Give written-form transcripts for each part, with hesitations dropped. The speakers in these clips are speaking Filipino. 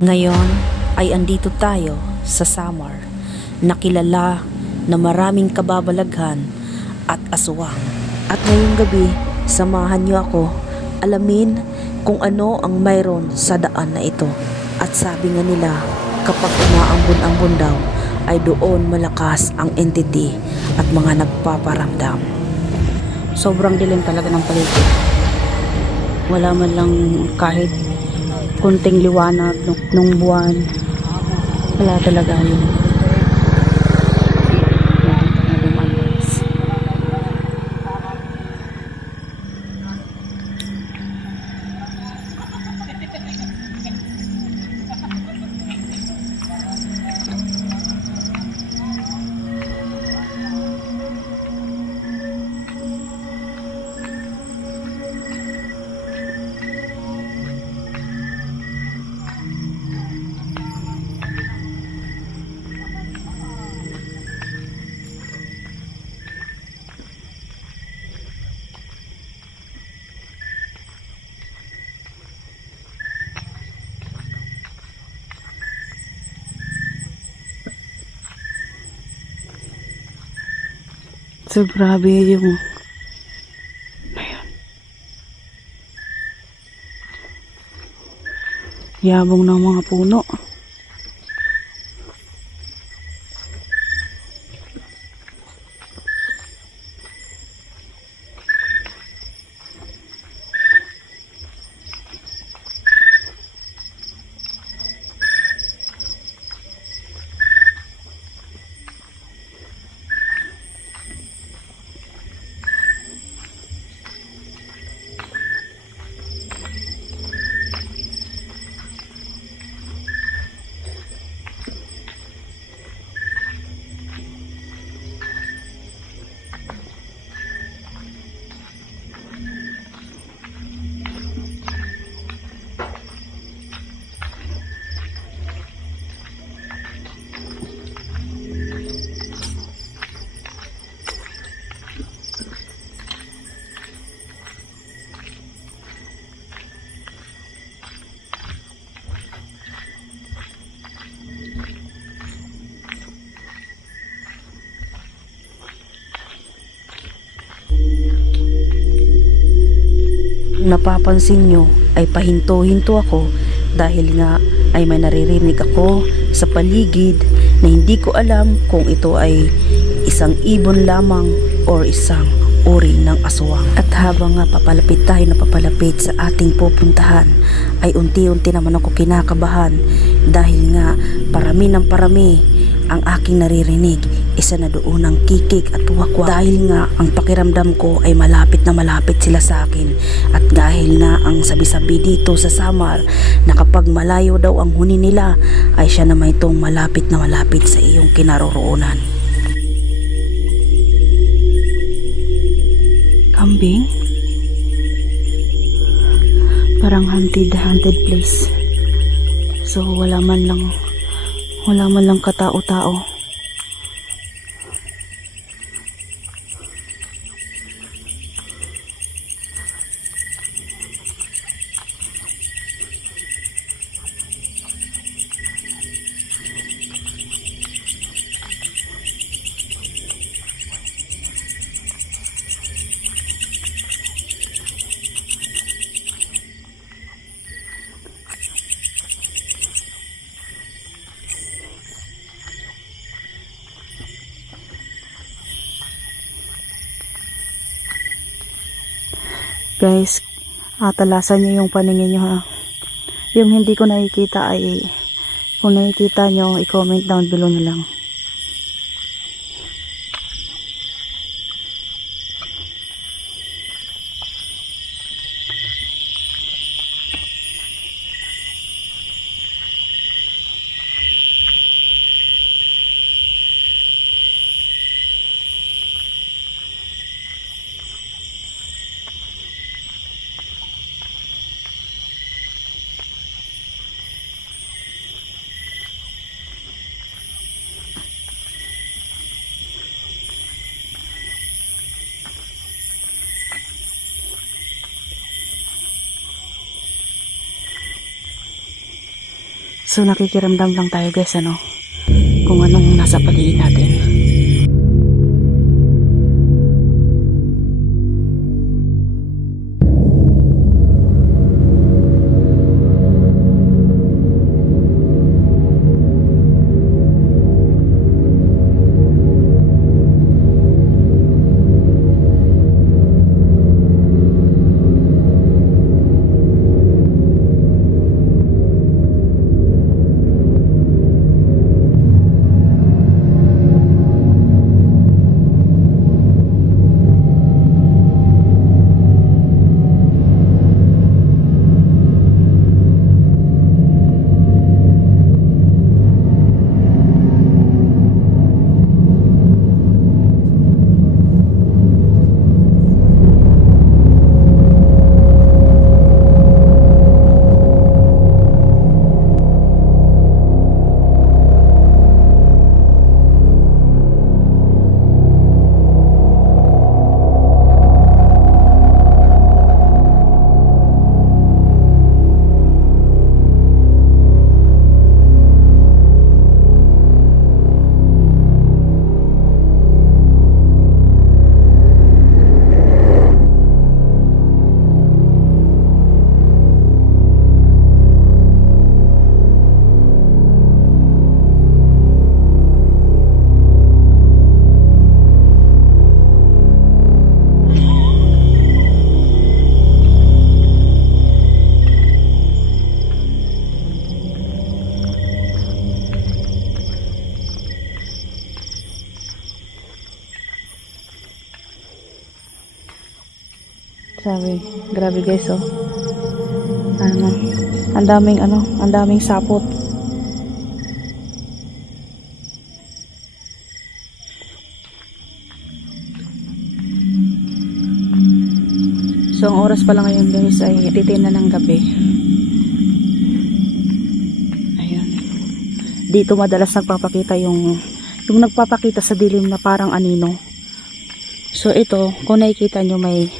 Ngayon ay andito tayo sa Samar, na kilala na maraming kababalaghan at aswang. At ngayong gabi, samahan niyo ako alamin kung ano ang mayroon sa daan na ito. At sabi nga nila, kapag umaambon-ambon daw, ay doon malakas ang entity at mga nagpaparamdam. Sobrang dilim talaga ng paligid. Wala man lang kahit kunting liwanag nung buwan. Wala talaga yun. So, grabe yung ayun. Yabong ng mga puno. Napapansin nyo ay pahinto-hinto ako dahil nga ay may naririnig ako sa paligid na hindi ko alam kung ito ay isang ibon lamang o isang uri ng aswang. At habang nga papalapit tayo na papalapit sa ating pupuntahan ay unti-unti naman ako kinakabahan dahil nga parami ng parami ang aking naririnig. Isa na doon ang kikik at wakwak dahil nga ang pakiramdam ko ay malapit na malapit sila sa akin. At dahil nga ang sabi-sabi dito sa Samar na kapag malayo daw ang huni nila ay siya naman itong malapit na malapit sa iyong kinaroroonan. Kambing? Parang haunted place. So wala man lang katao-tao. Guys, talasan nyo yung paningin nyo ha. Yung hindi ko nakikita ay, kung nakikita nyo, i-comment down below na lang. So nakikiramdam lang tayo guys, ano, kung anong nasa paligid natin. Sabi, grabe guys, oh. Ano, ang daming sapot. So, ang oras pala ngayon guys ay 10 na ng gabi. Ayun. Dito madalas nagpapakita yung nagpapakita sa dilim na parang anino. So, ito, kung nakikita nyo may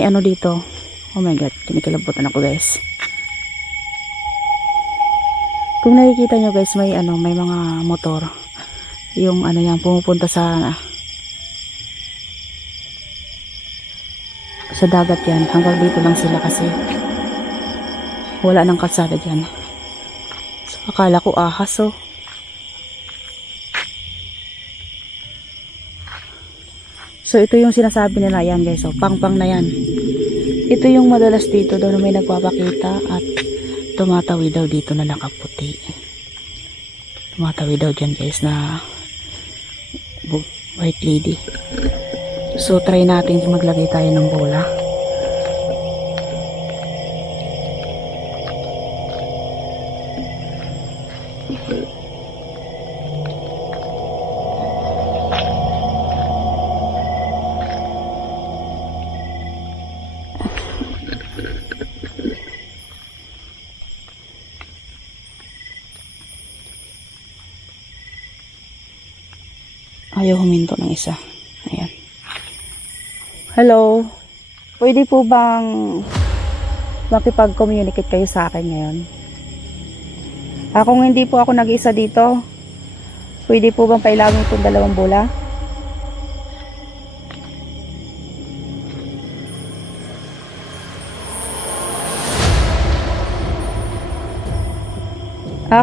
ano dito. Oh my god, kinikilabutan ako guys. Kung nakikita nyo guys, may mga motor. Yung yan, pumupunta sa dagat yan. Hanggang dito lang sila kasi wala nang kalsada dyan. So, akala ko ahas, oh. So, ito yung sinasabi nila yan guys. So, pang-pang na yan. Ito yung madalas dito daw na may nagpapakita at tumatawi daw dito na nakaputi. Tumatawi daw dyan guys na white lady. So, try natin maglagay tayo ng bola. Ayaw huminto ng isa. Ayan. Hello. Pwede po bang makipag-communicate kayo sa akin ngayon? Kung hindi po ako nag-isa dito, pwede po bang pailawin itong 2 bola?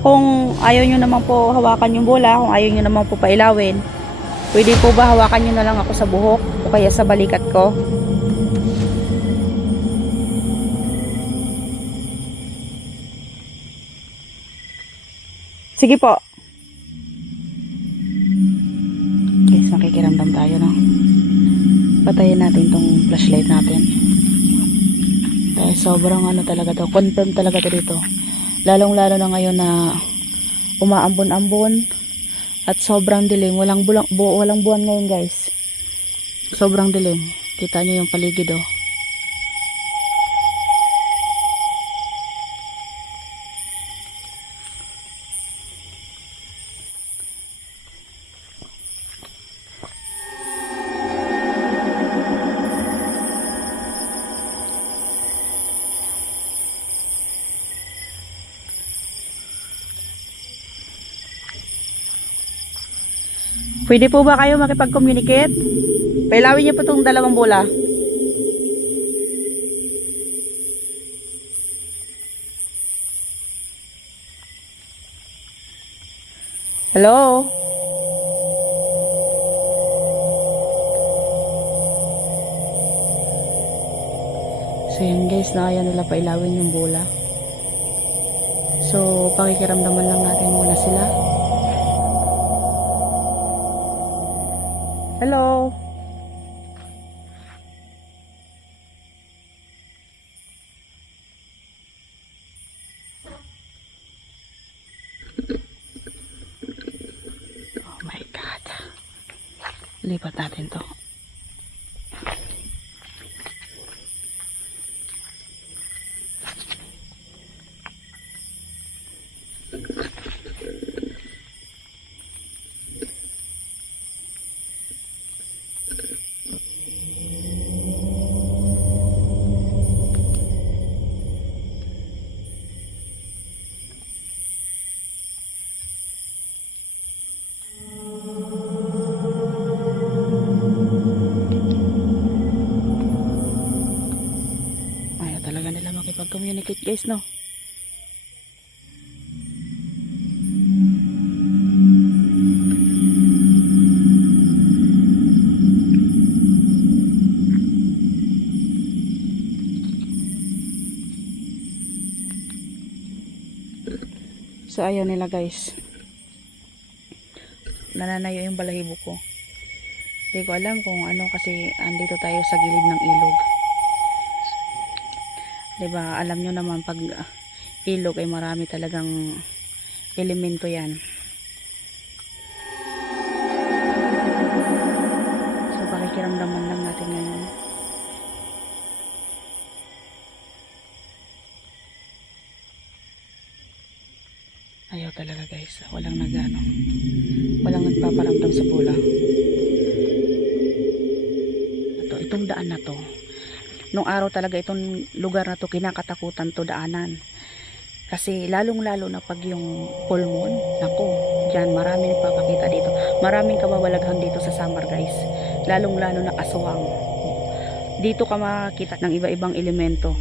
Kung ayaw nyo naman po hawakan yung bola, kung ayaw nyo naman po pailawin, pwede po ba hawakan nyo na lang ako sa buhok o kaya sa balikat ko? Sige po. Guys, makikiramdam tayo, no? Patayin natin tong flashlight natin. Dahil sobrang talaga to. Confirm talaga to dito. Lalong lalo na ngayon na umaambon-ambon at sobrang dilim. Walang buwan ngayon guys. Sobrang dilim. Kita nyo yung paligid, oh. Pwede po ba kayo makipag-communicate? Pailawin niyo po itong dalawang bola. Hello? So yun guys, na ayaw nila pailawin yung bola. So pakikiramdaman lang natin muna sila. Hello? Oh my God. Lipat natin to. Ayaw talaga nila makipag-communicate guys, no? So ayaw nila guys. Nananayo yung balahibo ko. Hindi ko alam kung ano kasi andito tayo sa gilid ng ilog. Diba, alam nyo naman pag ilog ay marami talagang elemento yan. So pakikiramdaman lang natin ngayon. Ayaw talaga guys, walang nagano, walang nagpaparamdam sa bola. Itong daan na to, nung araw talaga itong lugar na to kinakatakutan to daanan. Kasi lalong lalo na pag yung full moon, nako, dyan maraming nagpapakita dito. Maraming kababalaghan dito sa summer guys. Lalong lalo na aswang. Dito ka makakita ng iba-ibang elemento.